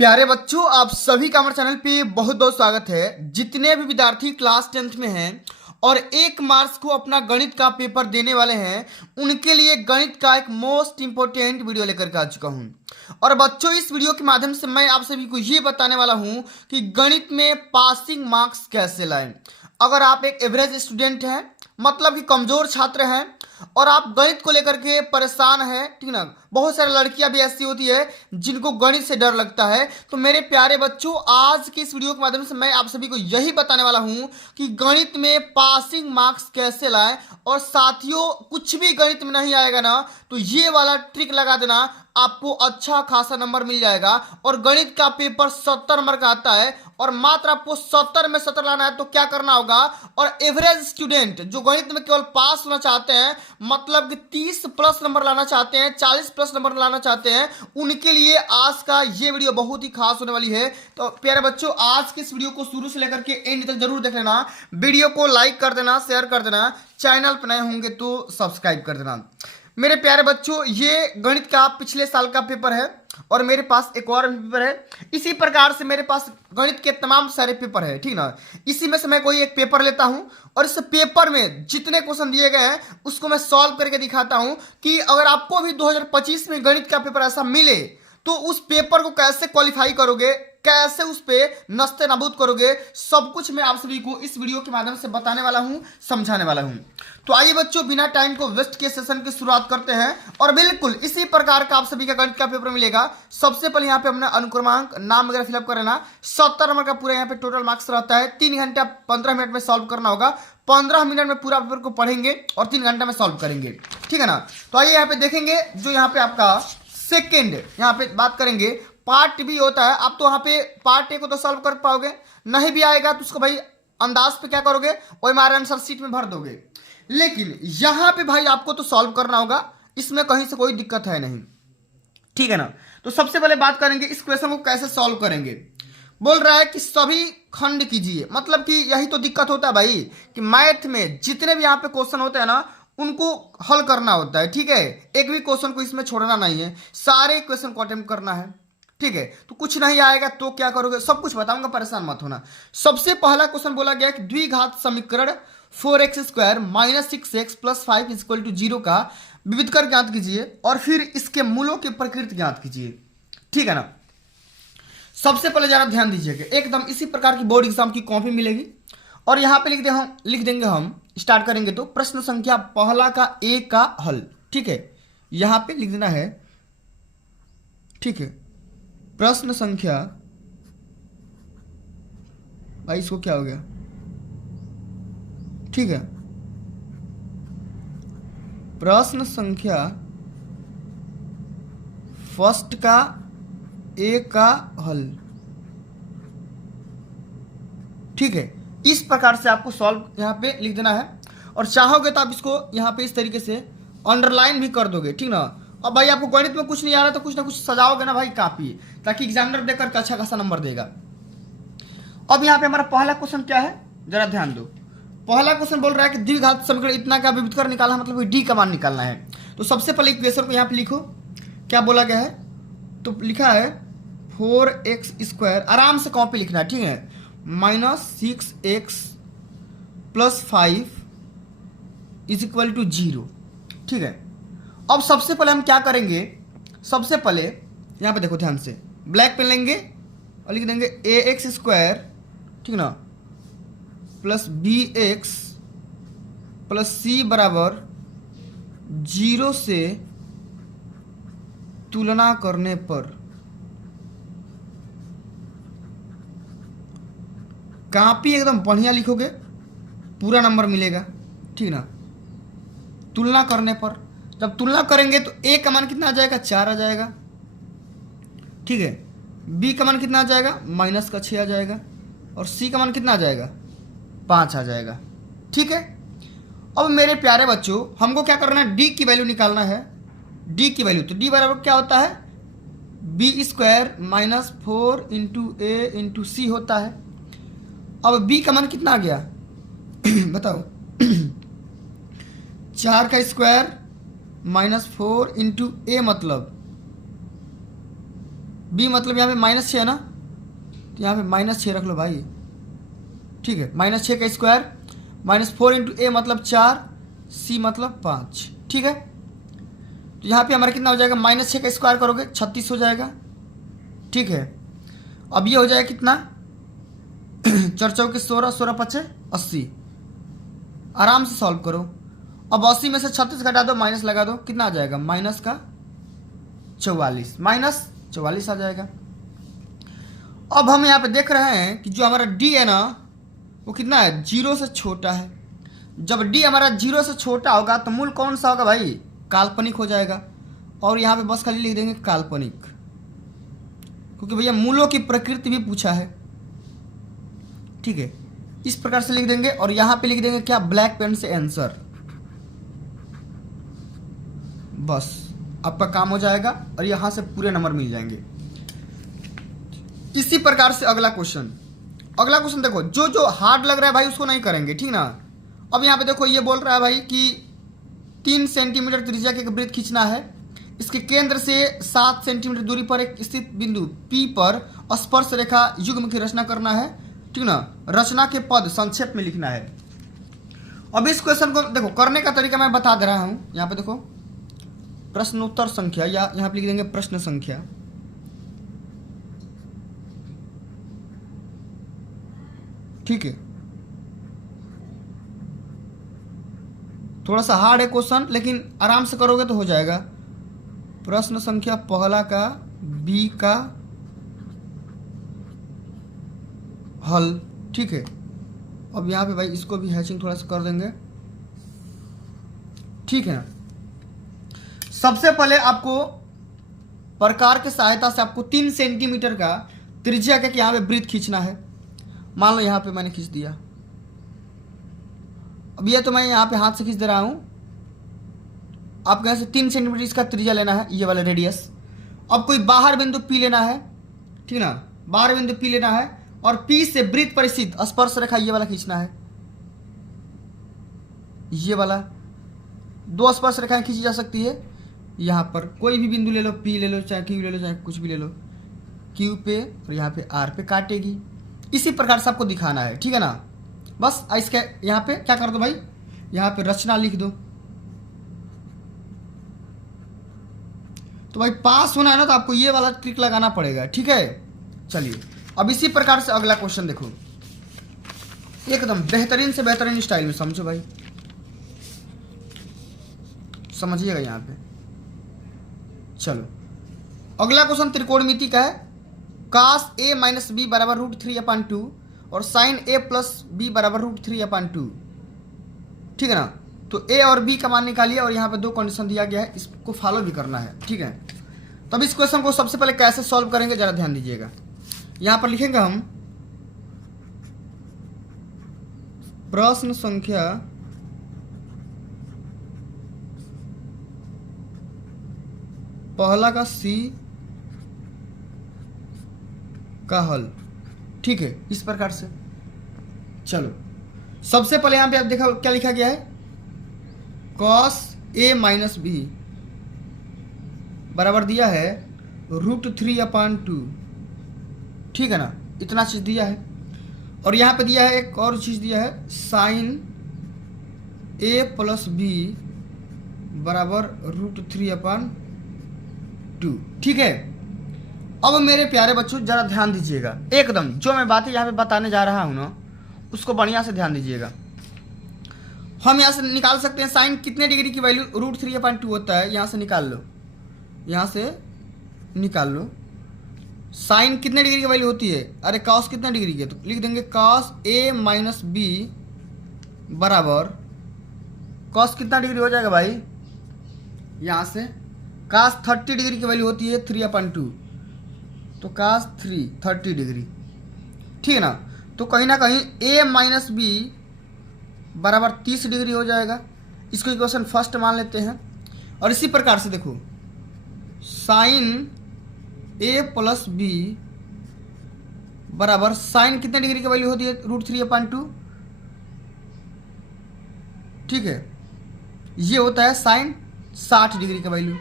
प्यारे बच्चों, आप सभी का हमारे चैनल पे बहुत बहुत स्वागत है। जितने भी विद्यार्थी क्लास 10th में हैं और 1 मार्च को अपना गणित का पेपर देने वाले हैं, उनके लिए गणित का एक मोस्ट इंपॉर्टेंट वीडियो लेकर के आ चुका हूं। और बच्चों, इस वीडियो के माध्यम से मैं आप सभी को ये बताने वाला हूं कि गणित में पासिंग मार्क्स कैसे लाएं। अगर आप एक एवरेज स्टूडेंट हैं, मतलब कि कमजोर छात्र हैं, और आप गणित को लेकर के परेशान हैं, ठीक ना। बहुत सारी लड़कियां भी ऐसी होती है जिनको गणित से डर लगता है। तो मेरे प्यारे बच्चों, आज की इस वीडियो के माध्यम से मैं आप सभी को यही बताने वाला हूं कि गणित में पासिंग मार्क्स कैसे लाएं। और साथियों, कुछ भी गणित में नहीं आएगा ना, तो ये वाला ट्रिक लगा देना, आपको अच्छा खासा नंबर मिल जाएगा। और गणित का पेपर 70 नंबर का आता है और मात्र आपको 70 में 70 लाना है। तो क्या करना होगा, और एवरेज स्टूडेंट जो गणित में केवल पास होना चाहते हैं, मतलब कि 30 प्लस नंबर लाना चाहते हैं, 40 प्लस नंबर लाना चाहते हैं, उनके लिए आज का ये वीडियो बहुत ही खास होने वाली है। तो प्यारे बच्चों, आज के इस वीडियो को शुरू से लेकर के एंड तक जरूर देख लेना। वीडियो को लाइक कर देना, शेयर कर देना, चैनल पर नए होंगे तो सब्सक्राइब कर देना। मेरे प्यारे बच्चों, ये गणित का पिछले साल का पेपर है और मेरे पास एक और भी पेपर है। इसी प्रकार से मेरे पास गणित के तमाम सारे पेपर है, ठीक ना। इसी में से मैं कोई एक पेपर लेता हूं और इस पेपर में जितने क्वेश्चन दिए गए हैं उसको मैं सॉल्व करके दिखाता हूं कि अगर आपको भी 2025 में गणित का पेपर ऐसा मिले तो उस पेपर को कैसे क्वालिफाई करोगे, कैसे उस पे नस्ते नाबूद करोगे, सब कुछ मैं आप सभी को इस वीडियो के माध्यम से बताने वाला हूं, समझाने वाला हूं। तो आइए बच्चों, बिना टाइम को वेस्ट किए सेशन की शुरुआत करते हैं। और बिल्कुल इसी प्रकार का आप सभी का गणित का पेपर मिलेगा। सबसे पहले यहाँ पे अपना अनुक्रमांक, नाम वगैरह फिलअप कर लेना। 70 नंबर का पूरा यहाँ पे टोटल मार्क्स रहता है। 3 घंटे 15 मिनट में सॉल्व करना होगा। 15 मिनट में पूरा पेपर को पढ़ेंगे और 3 घंटे में सॉल्व करेंगे, ठीक है ना। तो आइए यहाँ पे देखेंगे, जो यहाँ पे आपका सेकेंड यहाँ पे बात करेंगे, पार्ट बी होता है। आप तो वहां पे पार्ट ए को तो सॉल्व कर पाओगे, नहीं भी आएगा तो उसको भाई अंदाज पे क्या करोगे, वही हमारे आंसर शीट में भर दोगे। लेकिन यहां पे भाई आपको तो सॉल्व करना होगा, इसमें कहीं से कोई दिक्कत है नहीं, ठीक है ना। तो सबसे पहले बात करेंगे इस क्वेश्चन को कैसे सॉल्व करेंगे। बोल रहा है कि सभी खंड कीजिए, मतलब कि यही तो दिक्कत होता है भाई कि मैथ में जितने भी यहाँ पे क्वेश्चन होते हैं ना, उनको हल करना होता है, ठीक है। एक भी क्वेश्चन को इसमें छोड़ना नहीं है, सारे क्वेश्चन को अटेम्प्ट करना है, ठीक है। तो कुछ नहीं आएगा तो क्या करोगे, सब कुछ बताऊंगा, परेशान मत होना। सबसे पहला क्वेश्चन बोला गया कि द्विघात समीकरण 4x² - 6x + 5 = 0 का विविध कर ज्ञात कीजिए और फिर इसके मूलों की प्रकृति ज्ञात कीजिए, ठीक है ना। सबसे पहले जरा ध्यान दीजिएगा, एकदम इसी प्रकार की बोर्ड एग्जाम की कॉपी मिलेगी और यहां पे लिख देंगे हम। स्टार्ट करेंगे तो प्रश्न संख्या पहला का ए का हल, ठीक है, यहां पे लिख देना है, ठीक है। प्रश्न संख्या, भाई इसको क्या हो गया, ठीक है। प्रश्न संख्या फर्स्ट का ए का हल, ठीक है। इस प्रकार से आपको सॉल्व यहां पे लिख देना है और चाहोगे तो आप इसको यहां पे इस तरीके से अंडरलाइन भी कर दोगे, ठीक ना। अब भाई आपको गणित में कुछ नहीं आ रहा तो कुछ ना कुछ सजाओगे ना भाई कापी, ताकि एग्जामिनर देखकर के अच्छा खासा नंबर देगा। अब यहाँ पे हमारा पहला क्वेश्चन क्या है, जरा ध्यान दो। पहला क्वेश्चन बोल रहा है कि द्विघात समीकरण इतना का विविध कर निकालना, मतलब डी का मान निकालना है। तो सबसे पहले इक्वेशन को यहाँ पे लिखो, क्या बोला गया है, तो लिखा है 4x², आराम से कॉपी लिखना है, ठीक है, -6x + 5 = 0, ठीक है। अब सबसे पहले हम क्या करेंगे, सबसे पहले यहां पे देखो ध्यान से, ब्लैक पेन लेंगे और लिख देंगे ax², ठीक ना, + bx + c = 0 से तुलना करने पर कॉपी एकदम बढ़िया लिखोगे, पूरा नंबर मिलेगा, ठीक ना। तुलना करने पर, जब तुलना करेंगे तो ए का मान कितना आ जाएगा, 4 आ जाएगा, ठीक है। बी का मान कितना आ जाएगा, -6 आ जाएगा, और सी का मान कितना आ जाएगा, 5 आ जाएगा, ठीक है। अब मेरे प्यारे बच्चों, हमको क्या करना है, डी की वैल्यू निकालना है। डी की वैल्यू, तो डी बराबर क्या होता है, b² - 4 × a × c होता है। अब b का मान कितना आ गया बताओ 4 का स्क्वायर -4 × a, मतलब बी मतलब यहाँ पे -6 है ना, तो यहाँ पे -6 रख लो भाई, ठीक है। -6 का स्क्वायर -4 इंटू ए मतलब 4, सी मतलब 5, ठीक है। तो यहाँ पे हमारा कितना हो जाएगा, -6 का स्क्वायर करोगे 36 हो जाएगा, ठीक है। अब ये हो जाएगा कितना, 4 चौके 16, 16 पचे 80, आराम से सॉल्व करो। अब 80 में से 36 घटा दो, माइनस लगा दो, कितना आ जाएगा, -44, -44 आ जाएगा। अब हम यहाँ पे देख रहे हैं कि जो हमारा डी है ना वो कितना है, 0 से छोटा है। जब डी हमारा 0 से छोटा होगा तो मूल कौन सा होगा भाई, काल्पनिक हो जाएगा। और यहाँ पे बस खाली लिख देंगे काल्पनिक, क्योंकि भैया मूलों की प्रकृति भी पूछा है, ठीक है। इस प्रकार से लिख देंगे और यहाँ पे लिख देंगे क्या, ब्लैक पेन से आंसर, बस आपका काम हो जाएगा और यहाँ से पूरे नंबर मिल जाएंगे। इसी प्रकार से अगला क्वेश्चन देखो, जो जो हार्ड लग रहा है भाई उसको नहीं करेंगे, ठीक ना। अब यहाँ पे देखो ये बोल रहा है भाई कि 3 सेंटीमीटर त्रिज्या के एक वृत्त खींचना है, इसके केंद्र से 7 सेंटीमीटर दूरी पर एक स्थित बिंदु P पर स्पर्श रेखा युग्म की रचना करना है, ठीक ना। रचना के पद संक्षेप में लिखना है। अब इस क्वेश्चन को देखो करने का तरीका मैं बता दे रहा हूं। यहाँ पे देखो प्रश्नोत्तर संख्या, या यहाँ पे लिख देंगे प्रश्न संख्या, ठीक है। थोड़ा सा हार्ड है क्वेश्चन, लेकिन आराम से करोगे तो हो जाएगा। प्रश्न संख्या पहला का बी का हल, ठीक है। अब यहाँ पे भाई इसको भी हैचिंग थोड़ा सा कर देंगे, ठीक है ना। सबसे पहले आपको प्रकार की सहायता से आपको 3 सेंटीमीटर का त्रिज्या का यहाँ पे वृत्त खींचना है। मान लो यहाँ पे मैंने खींच दिया, अब ये तो मैं यहाँ पे हाथ से खींच दे रहा हूँ। आपको यहाँ से 3 सेंटीमीटर इसका त्रिज्या लेना है, ये वाला रेडियस। अब कोई बाहर बिंदु पी लेना है, ठीक ना, बाहर बिंदु पी लेना है और पी से वृत्त पर स्थित स्पर्श रेखा ये वाला खींचना है। ये वाला 2 स्पर्श रेखाएं खींची जा सकती है। यहाँ पर कोई भी बिंदु ले लो, पी ले लो, चाहे क्यू ले लो, चाहे कुछ भी ले लो, क्यू पे और यहाँ पे आर पे काटेगी। इसी प्रकार से आपको दिखाना है, ठीक है ना। बस इसके यहाँ पे क्या कर दो भाई, यहाँ पे रचना लिख दो। तो भाई पास होना है ना तो आपको ये वाला ट्रिक लगाना पड़ेगा, ठीक है। चलिए अब इसी प्रकार से अगला क्वेश्चन देखो, एकदम बेहतरीन से बेहतरीन स्टाइल में समझो भाई, समझिएगा यहाँ पे। चलो अगला क्वेश्चन त्रिकोणमिति का है। cos a माइनस बी बराबर √3/2 और sin a प्लस बी बराबर √3/2, ठीक है ना। तो a और b का मान निकालिए और यहाँ पे 2 कंडीशन दिया गया है, इसको फॉलो भी करना है, ठीक है। तब इस क्वेश्चन को सबसे पहले कैसे सॉल्व करेंगे जरा ध्यान दीजिएगा। यहाँ पर लिखेंगे हम प्रश्न संख्या पहला का सी का हल, ठीक है। इस प्रकार से चलो सबसे पहले यहां पे आप देखा क्या लिखा गया है, cos a माइनस बी बराबर दिया है √3/2, ठीक है ना। इतना चीज दिया है और यहां पे दिया है एक और चीज दिया है sin a प्लस बी बराबर √3/2, ठीक है। अब मेरे प्यारे बच्चों जरा ध्यान दीजिएगा, एकदम जो मैं बातें यहाँ पे बताने जा रहा हूँ ना उसको बढ़िया से ध्यान दीजिएगा। हम यहाँ से निकाल सकते हैं साइन कितने डिग्री की वैल्यू √3/2 होता है, यहाँ से निकाल लो, यहाँ से निकाल लो। साइन कितने डिग्री की वैल्यू होती है, अरे कॉस कितने डिग्री की है, तो लिख देंगे cos a माइनस बी बराबर कॉस कितना डिग्री हो जाएगा भाई, यहाँ से cos 30 डिग्री की वैल्यू होती है 3/2, तो cos 30 डिग्री, ठीक है ना। तो कहीं ना कहीं a माइनस बी बराबर 30 डिग्री हो जाएगा। इसको इक्वेशन फर्स्ट मान लेते हैं और इसी प्रकार से देखो साइन a प्लस बी बराबर साइन कितने डिग्री की वैल्यू होती है √3/2, ठीक है। ये होता है साइन 60 डिग्री का वैल्यू,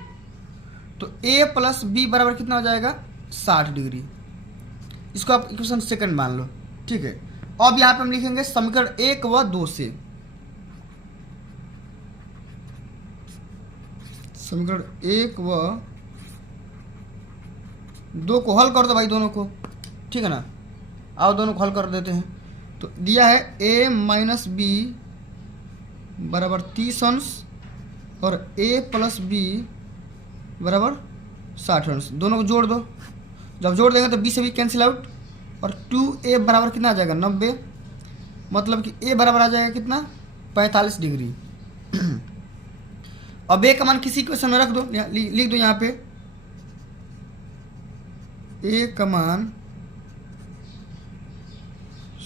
तो a प्लस बी बराबर कितना हो जाएगा 60 डिग्री। इसको आप इक्वेशन सेकंड मान लो, ठीक है। अब यहाँ पे हम लिखेंगे समीकरण 1 व 2 से, समीकरण 1 व 2 को हल कर दो भाई, दोनों को, ठीक है ना। आओ दोनों को हल कर देते हैं। तो दिया है a माइनस बी बराबर 30 अंश और a प्लस बी बराबर 60 अंश, दोनों को जोड़ दो। जब जोड़ देंगे तो b से b कैंसिल आउट और 2a बराबर कितना आ जाएगा 90, मतलब कि a बराबर आ जाएगा कितना 45 डिग्री। अब a का मान किसी क्वेश्चन में रख दो, लिख दो यहाँ पे a का मान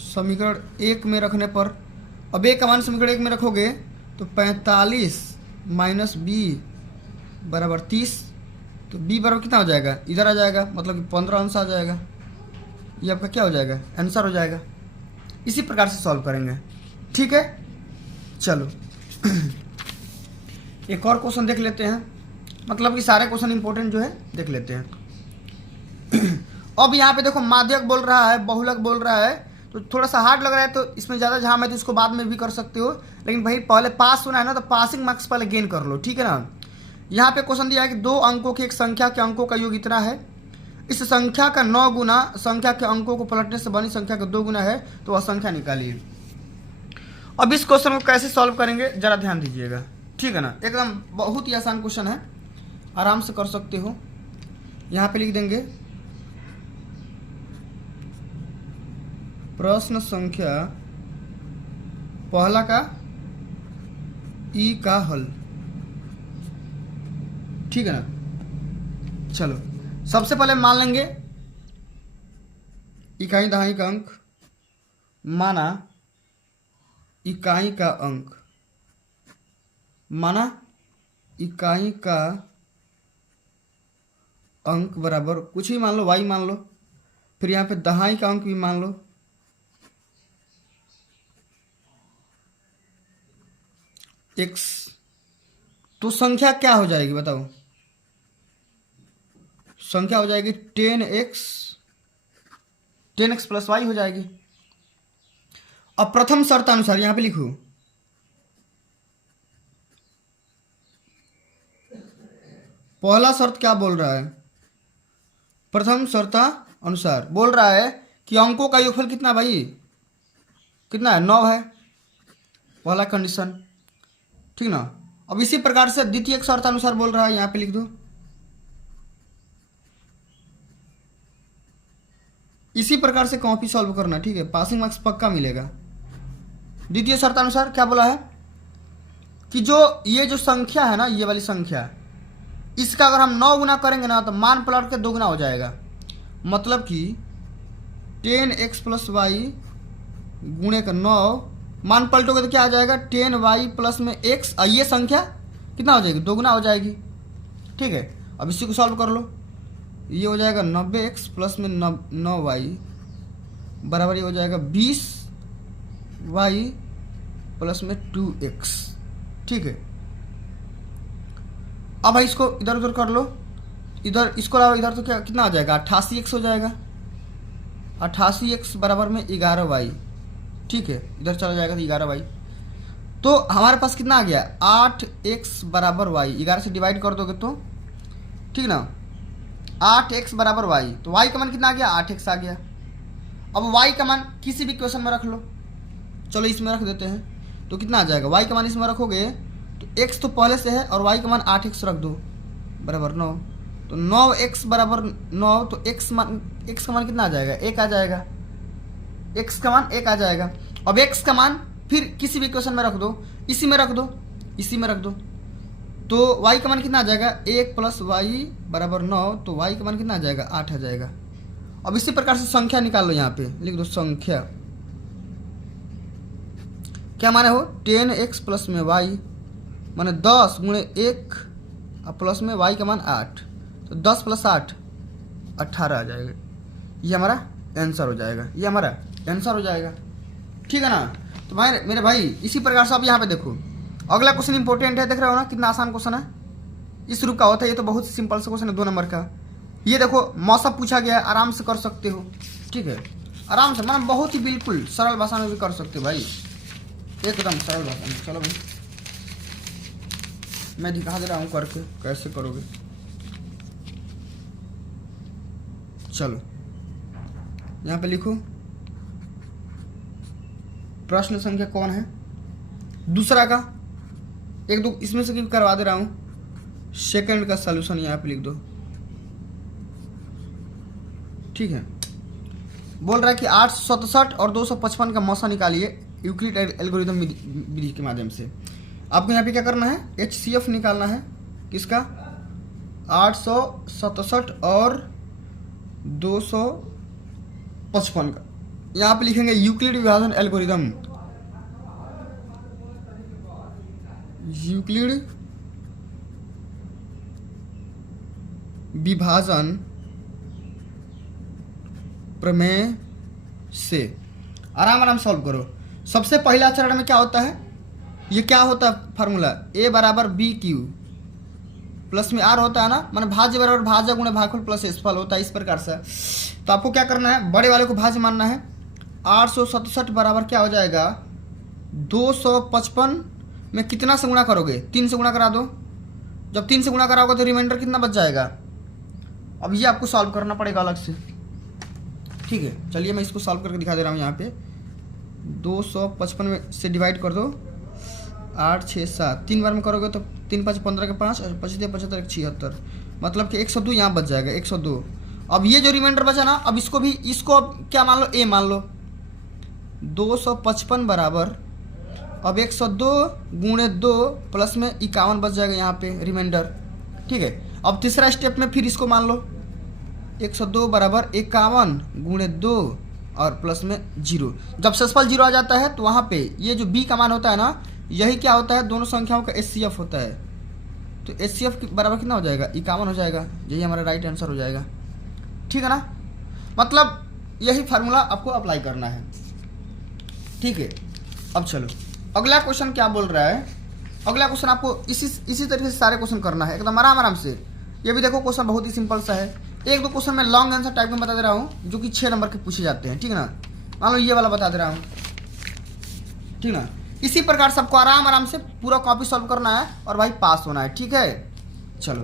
समीकरण 1 में रखने पर, अब a का मान समीकरण 1 में रखोगे तो 45 माइनस बी बराबर 30, तो b बराबर कितना हो जाएगा, इधर आ जाएगा, मतलब कि 15 अंश आ जाएगा। ये आपका क्या हो जाएगा, आंसर हो जाएगा। इसी प्रकार से सॉल्व करेंगे, ठीक है। चलो एक और क्वेश्चन देख लेते हैं, मतलब कि सारे क्वेश्चन इंपॉर्टेंट जो है देख लेते हैं। अब यहाँ पे देखो माध्यक बोल रहा है, बहुलक बोल रहा है, तो थोड़ा सा हार्ड लग रहा है, तो इसमें ज़्यादा झाम है तो इसको बाद में भी कर सकते हो, लेकिन भाई पहले पास होना है ना, तो पासिंग मार्क्स पहले गेन कर लो, ठीक है ना। यहाँ पे क्वेश्चन दिया है कि 2 अंकों की एक संख्या के अंकों का योग इतना है, इस संख्या का 9 गुना संख्या के अंकों को पलटने से बनी संख्या का 2 गुना है, तो वह संख्या निकालिए। अब इस क्वेश्चन को कैसे सॉल्व करेंगे जरा ध्यान दीजिएगा, ठीक है ना। एकदम बहुत ही आसान क्वेश्चन है, आराम से कर सकते हो। यहाँ पे लिख देंगे प्रश्न संख्या पहला का ई का हल, ठीक है ना। चलो सबसे पहले मान लेंगे इकाई दहाई का अंक, माना इकाई का अंक, माना इकाई का अंक बराबर कुछ भी मान लो, y मान लो, फिर यहाँ पे दहाई का अंक भी मान लो, x, तो संख्या क्या हो जाएगी बताओ, संख्या हो जाएगी 10x प्लस वाई हो जाएगी। अब प्रथम शर्त अनुसार यहां पे लिखो, पहला शर्त क्या बोल रहा है, प्रथम शर्त अनुसार बोल रहा है कि अंकों का योगफल कितना भाई, कितना है 9 है, पहला कंडीशन, ठीक ना। अब इसी प्रकार से द्वितीय शर्त अनुसार बोल रहा है, यहां पे लिख दो, इसी प्रकार से कॉपी सॉल्व करना, ठीक है, पासिंग मार्क्स पक्का मिलेगा। द्वितीय शर्त अनुसार क्या बोला है कि जो ये जो संख्या है ना, ये वाली संख्या, इसका अगर हम 9 गुना करेंगे ना, तो मान पलट के 2 गुना हो जाएगा, मतलब कि 10x प्लस वाई गुणे का 9, मान पलटोगे तो क्या आ जाएगा 10y प्लस में x, ये संख्या कितना हो जाएगी 2 गुना हो जाएगी, ठीक है। अब इसी को सॉल्व कर लो, ये हो जाएगा 90x प्लस में 9y बराबर ये हो जाएगा 20y प्लस में 2x, ठीक है। अब भाई इसको इधर उधर कर लो, इधर इसको लाओ इधर, तो क्या कितना आ जाएगा 88x हो जाएगा, 88x बराबर में 11y, ठीक है, इधर चला जाएगा तो 11y, तो हमारे पास कितना आ गया 8x बराबर y, 11 से डिवाइड कर दोगे तो, ठीक ना, 8x बराबर y, तो y का मान कितना आ गया 8x आ गया। अब y का मान किसी भी क्वेश्चन में रख लो, चलो इसमें रख देते हैं, तो कितना आ जाएगा y का मान इसमें रखोगे तो x तो पहले से है, और y का मान 8x रख दो बराबर 9, तो 9x बराबर 9, तो x का मान कितना आ जाएगा 1 आ जाएगा, x का मान 1 आ जाएगा। अब x का मान फिर किसी भी क्वेश्चन में रख दो, इसी में रख दो, इसी में रख दो, तो y का मान कितना आ जाएगा 1 प्लस वाई बराबर 9, तो y का मान कितना आ जाएगा 8 आ जाएगा। अब इसी प्रकार से संख्या निकाल लो, यहाँ पे लिख दो संख्या, क्या माने हो 10x प्लस में y माने 10 गुणे 1 प्लस में y का मान 8, तो 10 प्लस 8 18 आ जाएगा, ये हमारा आंसर हो जाएगा, ये हमारा आंसर हो जाएगा, ठीक है ना। तो भाई मेरे भाई इसी प्रकार से आप यहाँ पे देखो, अगला क्वेश्चन इंपॉर्टेंट है, देख रहे हो ना कितना आसान क्वेश्चन है, इस रूप का होता है, ये तो बहुत सिंपल सा क्वेश्चन है 2 नंबर का। ये देखो मौसम पूछा गया है, आराम से कर सकते हो, ठीक है, आराम से, मतलब बहुत ही बिल्कुल सरल भाषा में भी कर सकते हो भाई, एकदम सरल भाषा में। चलो भाई मैं दिखा दे रहा हूँ करके कैसे करोगे। चलो यहाँ पे लिखो प्रश्न संख्या कौन है, दूसरा का, एक दो इसमें से करवा दे रहा हूँ, सेकंड का सॉल्यूशन यहाँ पे लिख दो, ठीक है। बोल रहा है कि 867 और 255 का मौसा निकालिए यूक्लिड एल्गोरिथम विधि के माध्यम से। आपको यहाँ पे क्या करना है, HCF निकालना है, किसका, 867 और 255 का। यहाँ पे लिखेंगे यूक्लिड विभाजन एल्गोरिथम, यूक्लिड विभाजन प्रमेय से आराम आराम सॉल्व करो। सबसे पहला चरण में क्या होता है, ये क्या होता है फार्मूला, A बराबर BQ प्लस में R होता है ना, माने भाज्य बराबर भाज्य गुणे भागफल प्लस एसफल होता है, इस प्रकार से। तो आपको क्या करना है, बड़े वाले को भाज्य मानना है। 867 बराबर क्या हो जाएगा, 255 में कितना से गुणा करोगे, 3 से गुणा करा दो। जब 3 से गुणा कराओगे तो रिमाइंडर कितना बच जाएगा। अब ये आपको सॉल्व करना पड़ेगा अलग से, ठीक है। चलिए मैं इसको सॉल्व करके दिखा दे रहा हूँ। यहाँ पे 255 में से डिवाइड कर दो, 8 6 7, 3 बार में करोगे तो 3 5 15 के 5 और 25 75 76, मतलब कि 102 यहाँ बच जाएगा, 102। अब ये जो रिमाइंडर बचा ना, अब इसको भी, इसको अब क्या मान लो, A मान लो। 255 बराबर अब 102 गुणे 2 प्लस में 51 बच जाएगा यहाँ पे रिमाइंडर, ठीक है। अब तीसरा स्टेप में फिर इसको मान लो, 102 बराबर 51 गुणे 2 और प्लस में 0। जब शेषफल 0 आ जाता है तो वहाँ पे ये जो B का मान होता है ना, यही क्या होता है, दोनों संख्याओं का HCF होता है। तो HCF बराबर कितना हो जाएगा, 51 हो जाएगा, यही हमारा राइट आंसर हो जाएगा, ठीक है ना। मतलब यही फार्मूला आपको अप्लाई करना है, ठीक है। अब चलो अगला क्वेश्चन क्या बोल रहा है। अगला क्वेश्चन आपको इसी तरीके से सारे क्वेश्चन करना है, एकदम आराम आराम से। ये भी देखो क्वेश्चन बहुत ही सिंपल सा है। एक दो क्वेश्चन मैं लॉन्ग आंसर टाइप में बता दे रहा हूँ, जो कि 6 नंबर के पूछे जाते हैं, ठीक है ना। मान लो ये वाला बता दे रहा हूँ, ठीक ना। इसी प्रकार सबको आराम आराम से पूरा कॉपी सॉल्व करना है और भाई पास होना है, ठीक है। चलो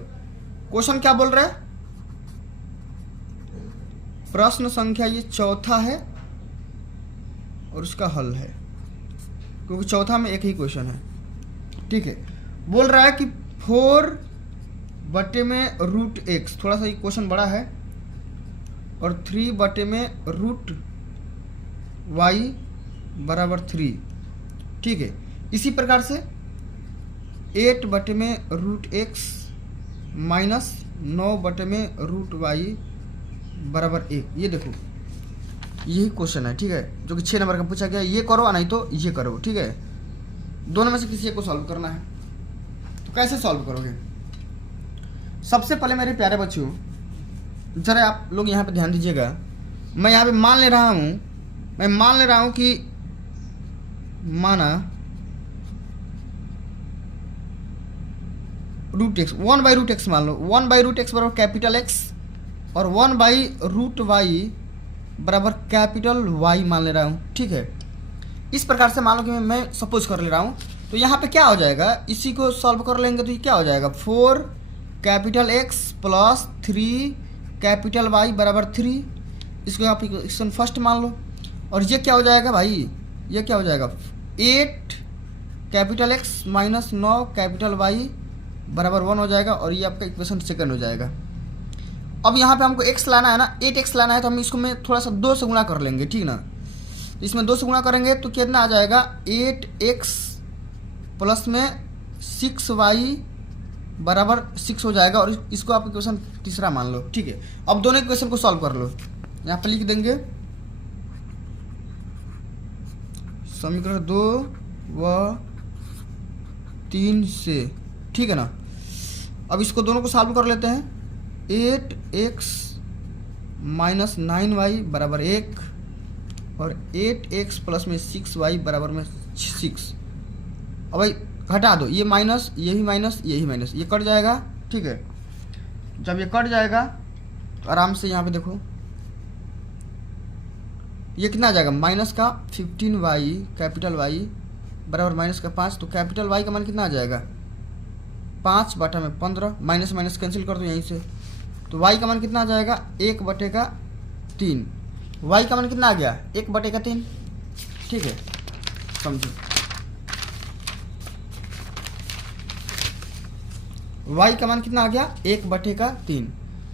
क्वेश्चन क्या बोल रहा है, प्रश्न संख्या ये चौथा है और उसका हल है, क्योंकि चौथा में एक ही क्वेश्चन है, ठीक है। बोल रहा है कि 4/√x, थोड़ा सा ये क्वेश्चन बड़ा है, और 3/√y बराबर 3, ठीक है। इसी प्रकार से 8/√x माइनस 9/√y बराबर 1। ये देखो यही क्वेश्चन है, ठीक है, जो कि 6 नंबर का पूछा गया। ये करो नहीं तो ये करो, ठीक है। दोनों में से किसी एक को सॉल्व करना है। तो कैसे सॉल्व करोगे, सबसे पहले मेरे प्यारे बच्चों जरा आप लोग यहाँ पे ध्यान दीजिएगा। मैं यहाँ पे मान ले रहा हूँ कि माना √x 1/√x मान लो, 1/√x बराबर कैपिटल X और 1/√y बराबर कैपिटल Y मान ले रहा हूँ, ठीक है। इस प्रकार से मान लो कि मैं सपोज कर ले रहा हूँ। तो यहाँ पे क्या हो जाएगा, इसी को सॉल्व कर लेंगे तो ये क्या हो जाएगा, 4 capital X plus 3 capital Y बराबर 3। इसको आप इक्वेशन फर्स्ट मान लो। और ये क्या हो जाएगा भाई, ये क्या हो जाएगा, 8 capital X minus 9 capital Y बराबर 1 हो जाएगा, और ये आपका इक्वेशन सेकंड हो जाएगा। अब यहाँ पे हमको x लाना है ना, 8x लाना है, तो हम इसको में थोड़ा सा 2 से गुणा कर लेंगे, ठीक ना। तो इसमें 2 से गुणा करेंगे तो कितना आ जाएगा, 8x प्लस में 6y बराबर 6 हो जाएगा, और इसको आप इक्वेशन तीसरा मान लो, ठीक है। अब दोनों इक्वेशन को सॉल्व कर लो। यहाँ पे लिख देंगे समीकरण 2 व 3 से, ठीक है ना। अब इसको दोनों को सॉल्व कर लेते हैं। 8x माइनस 9y बराबर 1 और 8x प्लस में 6y बराबर में 6। अब भाई घटा दो, ये माइनस, यही माइनस, यही माइनस, ये कट जाएगा, ठीक है। जब ये कट जाएगा तो आराम से यहाँ पे देखो ये कितना आ जाएगा, माइनस का 15y कैपिटल वाई बराबर माइनस का 5। तो कैपिटल वाई का मान कितना आ जाएगा, 5 बटा में 15, माइनस माइनस कैंसिल कर दो यहीं से। तो y का मान कितना आ जाएगा, 1/3। y का मान कितना आ गया, 1/3। ठीक है, समझो y का मान कितना आ गया, 1/3।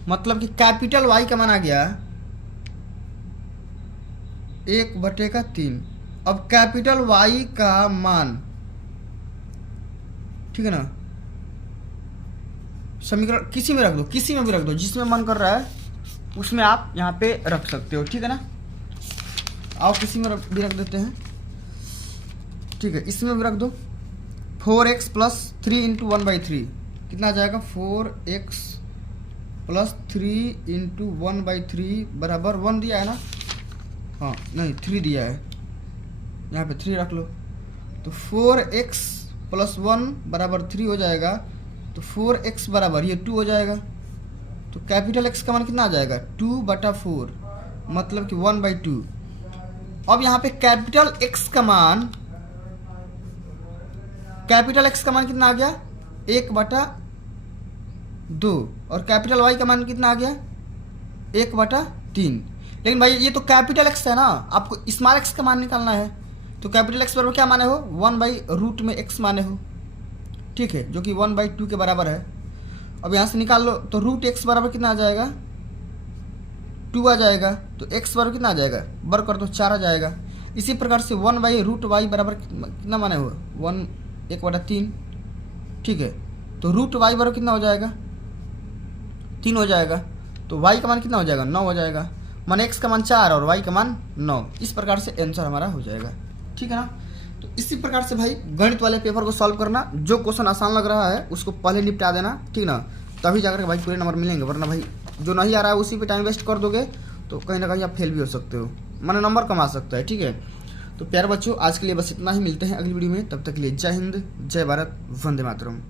मतलब कि कैपिटल y का मान आ गया 1/3। अब कैपिटल Y का मान, ठीक है ना, समीकरण किसी में रख दो, किसी में भी रख दो, जिसमें मन कर रहा है उसमें आप यहाँ पे रख सकते हो। ठीक है ना, आओ किसी में भी रख देते हैं। ठीक है, इसमें भी रख दो 4x + 3 × 1/3 कितना आ जाएगा, 4x + 3 × 1/3 बराबर 1 दिया है ना, हाँ नहीं 3 दिया है, यहाँ पे 3 रख लो। तो 4x + 1 बराबर 3 हो जाएगा। तो 4x बराबर ये 2 हो जाएगा। तो कैपिटल x का मान कितना आ जाएगा, 2/4 मतलब कि 1/2। अब यहाँ पे कैपिटल x का मान कितना आ गया, 1/2 और कैपिटल y का मान कितना आ गया, 1/3। लेकिन भाई ये तो कैपिटल x है ना, आपको स्मॉल x का मान निकालना है। तो कैपिटल x बराबर क्या माने हो, 1/√x माने हो। ठीक है, जो कि 1/2 के बराबर है। अब यहाँ से निकाल लो तो √x बराबर कितना आ जाएगा, 2 आ जाएगा। तो x बराबर कितना आ जाएगा, वर्ग कर दो 4 आ जाएगा। इसी प्रकार से 1/√y बराबर कितना माने हो, 1/3। ठीक है, तो √y बराबर कितना हो जाएगा, 3 हो जाएगा। तो y का मान कितना हो जाएगा, 9 हो जाएगा। मान x का मान 4 और y का मान 9। इस प्रकार से आंसर हमारा हो जाएगा। ठीक है ना, तो इसी प्रकार से भाई गणित वाले पेपर को सॉल्व करना। जो क्वेश्चन आसान लग रहा है उसको पहले निपटा देना, ठीक ना, तभी जाकर के भाई पूरे नंबर मिलेंगे। वरना भाई जो नहीं आ रहा है उसी पे टाइम वेस्ट कर दोगे तो कहीं ना कहीं आप फेल भी हो सकते हो, माने नंबर कम आ सकता है। ठीक है, तो प्यारे बच्चों आज के लिए बस इतना ही, मिलते हैं अगली वीडियो में। तब तक के लिए जय हिंद, जय भारत, वंदे मातरम।